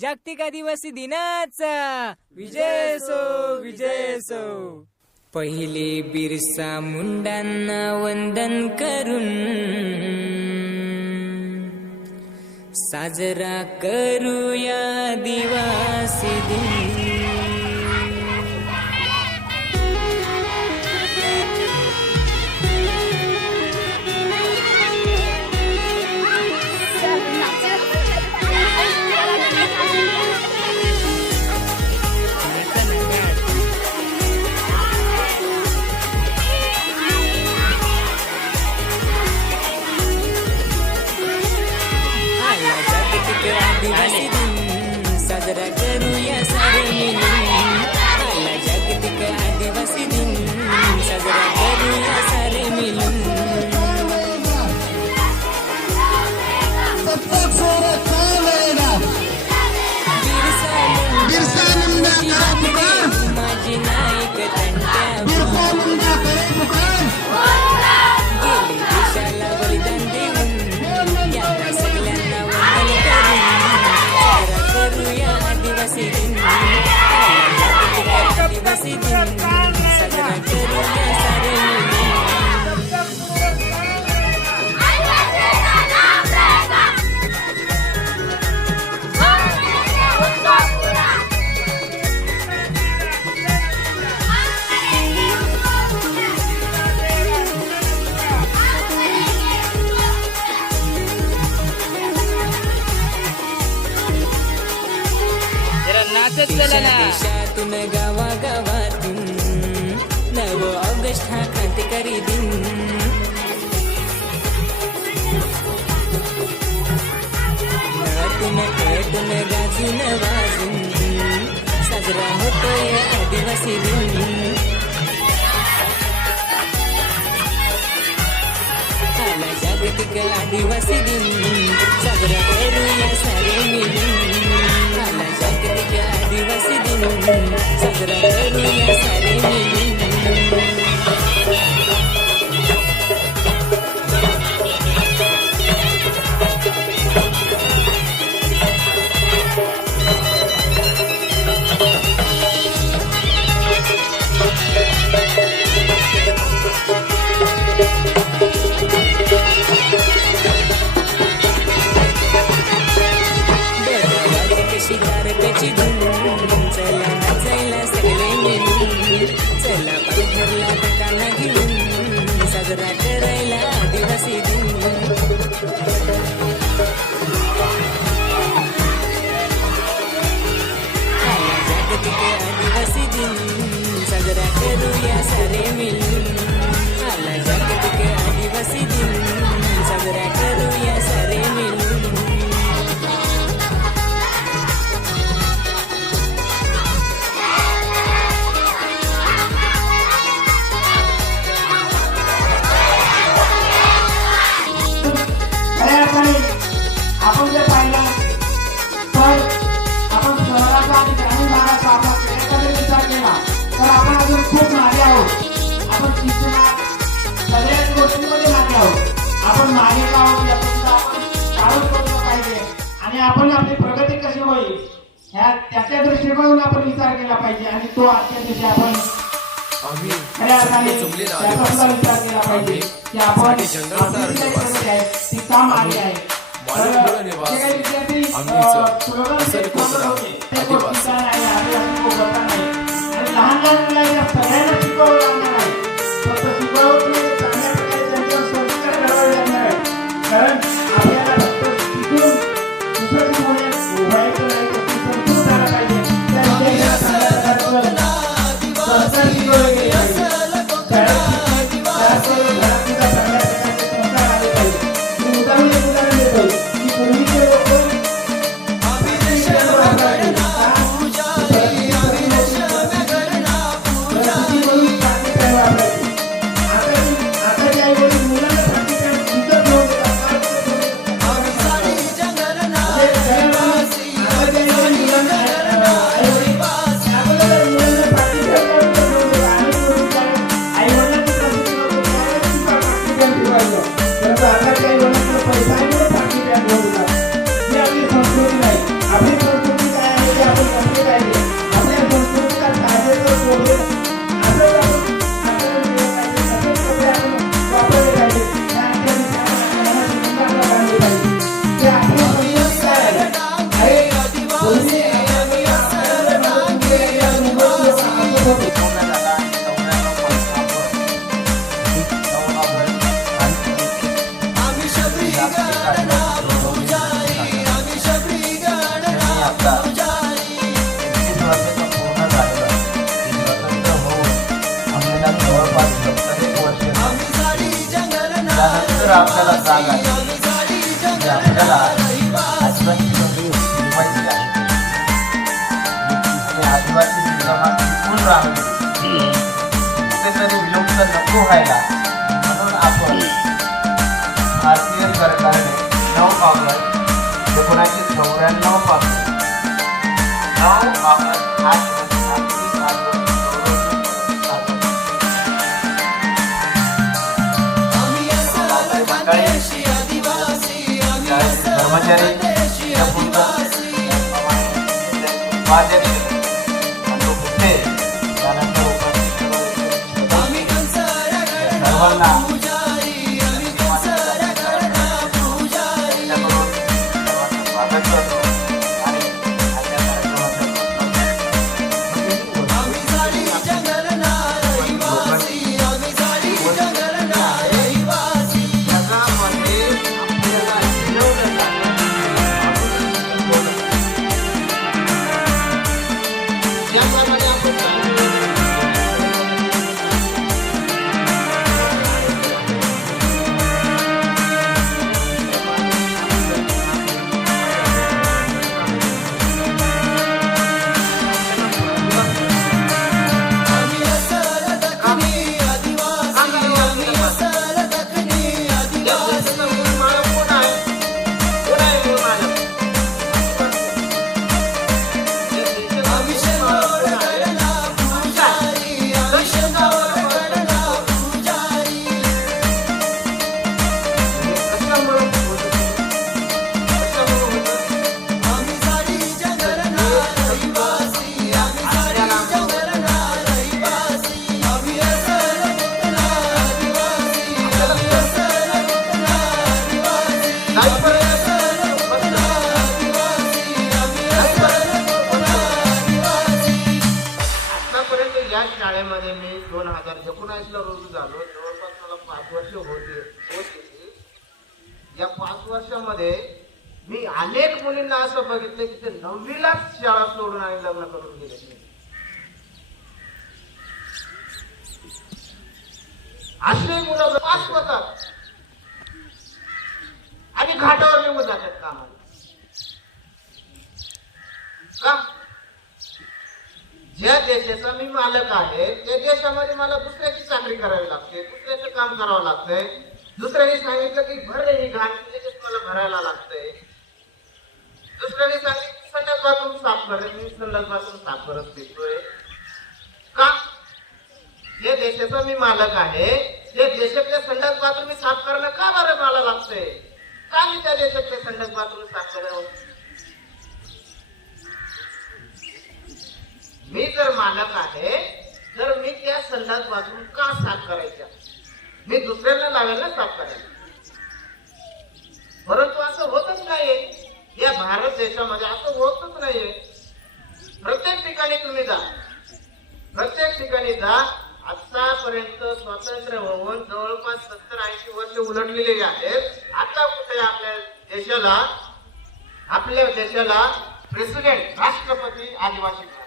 जागतिक आदिवासी दिनाचा विजय असो, विजय असो. पहिले बिरसा मुंडांना वंदन करून साजरा करूया आदिवासी दिन. आदिवासी दिन साजरा करूया सारे मिळून. आला जागतिक आदिवासी दिन साजरा करूया सारे मिळून. बिरसा मुंडा माझी नाईक तंट्या गेली देशाला बलिदान देऊन यांना सगळ्यांना आदिवासी दिन. आदिवासी दिन साजरा करूया सारे मिळून. देशातून गावागावातून 9 ऑगस्ट हा क्रांतिकारी दिन. नटून गाजून वाजून साजरा होतोय आदिवासी दिन. आला जागतिक आदिवासी दिन साजरा करूया सारे मिळून. आला जागतिक आदिवासी दिन साजरा करूया सारे मिळून. शिकारकाची धूम चला नाचायला सगळे मिळून. चला पालघरला धकाना घेऊन साजरा करायला आदिवासी दिन. आला जागतिक आदिवासी दिन साजरा करूया सारे मिळून. आला जागतिक आदिवासी दिन साजरा करूया सारे मिळून. आपण जर पाहिलं तर आपण शहराचा आणि ग्रामीण भागाचा आपण एखादा विचार केला तर आपण अजून खूप मागे आहोत. आपण शिक्षणात सगळ्याच गोष्टींमध्ये मागे आहोत. आपण मागे आहोत याचा आपण काढून बघलं पाहिजे आणि आपण आपली प्रगती कशी होईल त्याच्या दृष्टिकोनातून आपण विचार केला पाहिजे आणि तो आजच्या दिवशी आपण खऱ्या अर्थाने त्याचा विचार केला पाहिजे की आपण ती काम आली आहे. आपली संस्कृती नाही, आपली संस्कृती भाग आहे म्हणजे आपल्याला आदिवासी शिकवायची आहे आणि आदिवासी जमात टिकून राहावी कुठेतरी विलुप्त नको व्हायला म्हणून आपण भारतीय सरकारने 9 ऑगस्ट 1994 पासून 9 ऑगस्ट हा दिवस जागतिक आदिवासी कर्मचारी उपाध्यक्ष त्यानंतर उपस्थित सर्वांना स्वागत करतो आणि शाळेमध्ये मी 2019 ला रुजू झालो. जवळपास मला 5 वर्ष होती. या 5 वर्षामध्ये मी अनेक मुलींना असं बघितलं की ते 9वीलाच शाळा सोडून आणि लग्न करून गेले. असे मुलं पास होतात आणि घाटावर निघून जातात कामाला. का? ज्या देशाचा मी मालक आहे त्या देशामध्ये मला दुसऱ्याची चाकरी करावी लागते, दुसऱ्याचं काम करावं लागतंय. दुसऱ्याने सांगितलं की भर रे ही घाण, त्याच्यात मला भरायला लागतंय. दुसऱ्याने सांगितलं संडास बाथरूम साफ कर, मी संडास बाथरूम साफ करत देतोय. का? या देशाचा मी मालक आहे, त्या देशातल्या संडास बाथरूम साफ करणं का बरं मला लागतंय? का मी त्या देशातले संडास बाथरूम साफ करावं? मी जर मालक आहे तर मी त्या संडास बाथरूम का साफ करायच्या? मी दुसऱ्याला लावेल ना साफ करायला. परंतु असं होतच नाहीये. या भारत देशामध्ये असं होतच नाहीये. प्रत्येक ठिकाणी तुम्ही जा, प्रत्येक ठिकाणी जा. आतापर्यंत स्वातंत्र्य होऊन जवळपास 70-80 वर्ष उलटलेली आहेत. आता कुठे आपल्या देशाला प्रेसिडेंट राष्ट्रपती आदिवासी मिळाला.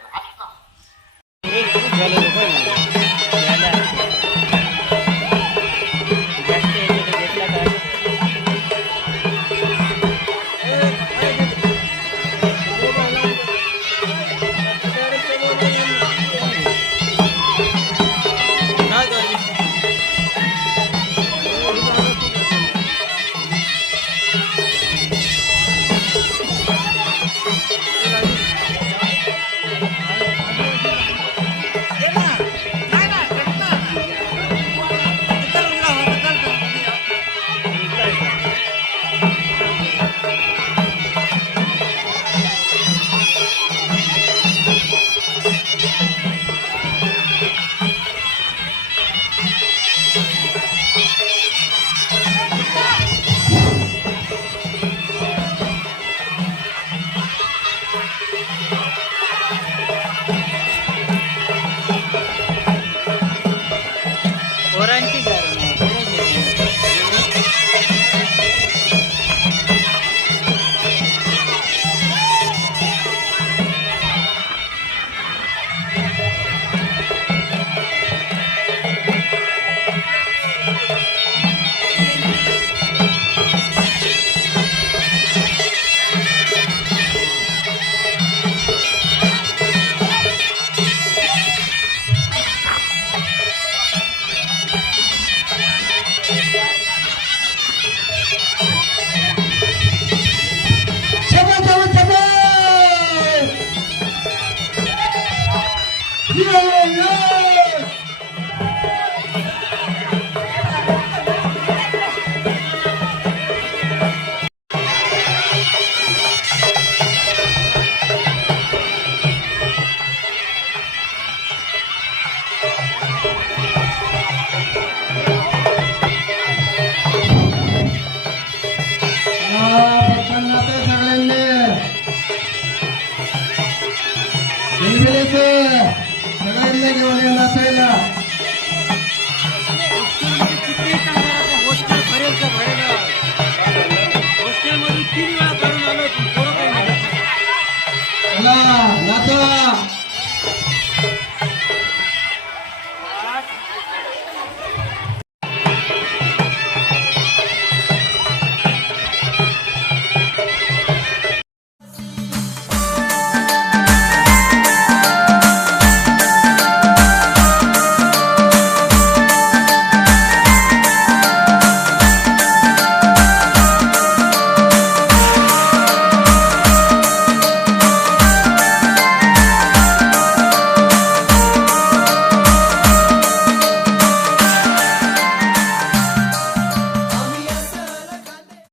सगळ्यांनी घेऊन ये नाचायला. किती चांगला हॉस्टेल भरेल का भरेल हॉस्टेलमधून 3 वेळा करून आलो पण पोरं काही नाही. चला नाचा.